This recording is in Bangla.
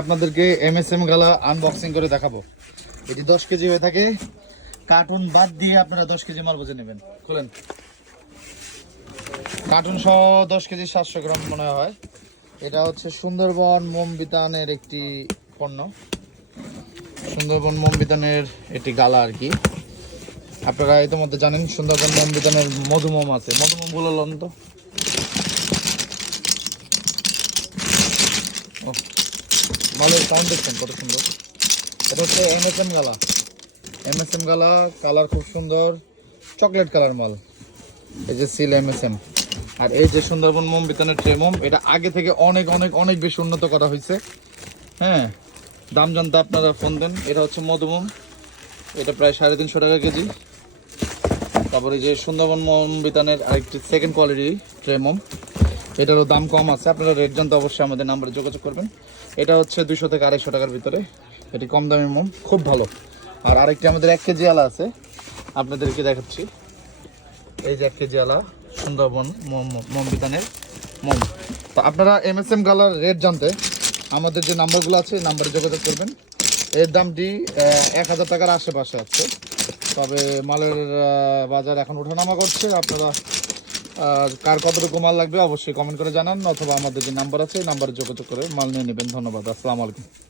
আপনাদেরকে এমএসএম গালা আনবক্সিং করে দেখাবো। এটি 10 কেজি হয়ে থাকে, কার্টুন বাদ দিয়ে আপনারা 10 কেজি মাল বুঝে নেবেন। খুলেন, কার্টুন সহ 10 কেজি 700 গ্রাম মনে হয়। এটা হচ্ছে সুন্দরবন মোমবিতানের একটি পণ্য, সুন্দরবন মোমবিতানের একটি গালা আর কি। আপনারা ইতিমধ্যে জানেন সুন্দরবন মোমবিতানের মধুমোম আছে। মধুমোম গুলো লন তো। মালের সাউন্ড দেখছেন কত সুন্দর। এটা হচ্ছে এমএসএম গালা। এমএসএম গালা, কালার খুব সুন্দর, চকলেট কালার মাল। এই যে সিল এমএসএম। আর এই যে সুন্দরবন মোম বিতানের ট্রে মোম, এটা আগে থেকে অনেক অনেক অনেক বেশি উন্নত করা হয়েছে। হ্যাঁ, দাম জানতে আপনারা ফোন দেন। এটা হচ্ছে মধুমোম, এটা প্রায় 350 টাকা কেজি। তারপরে যে সুন্দরবন মোম বিতানের আরেকটি সেকেন্ড কোয়ালিটি ট্রে মোম, এটারও দাম কম আছে। আপনারা রেট জানতে অবশ্যই আমাদের নাম্বারে যোগাযোগ করবেন। এটা হচ্ছে 200 থেকে 250 টাকার ভিতরে, এটি কম দামি মোম, খুব ভালো। আর আরেকটি আমাদের 1 কেজি আলা আছে, আপনাদেরকে দেখাচ্ছি। এই যে 1 কেজি আলা সুন্দরবন মোম বিতানের মোম। তো আপনারা এমএসএম গালার রেট জানতে আমাদের যে নাম্বারগুলো আছে এই নাম্বারে যোগাযোগ করবেন। এর দামটি 1000 টাকার আশেপাশে আছে, তবে মালের বাজার এখন ওঠানামা করছে। আপনারা কার কতটুকু মাল লাগবে অবশ্যই কমেন্ট করে জানান, অথবা আমাদের যে নাম্বার আছে এই নাম্বারে যোগাযোগ করে মাল নিয়ে নেবেন। ধন্যবাদ, আসসালামু আলাইকুম।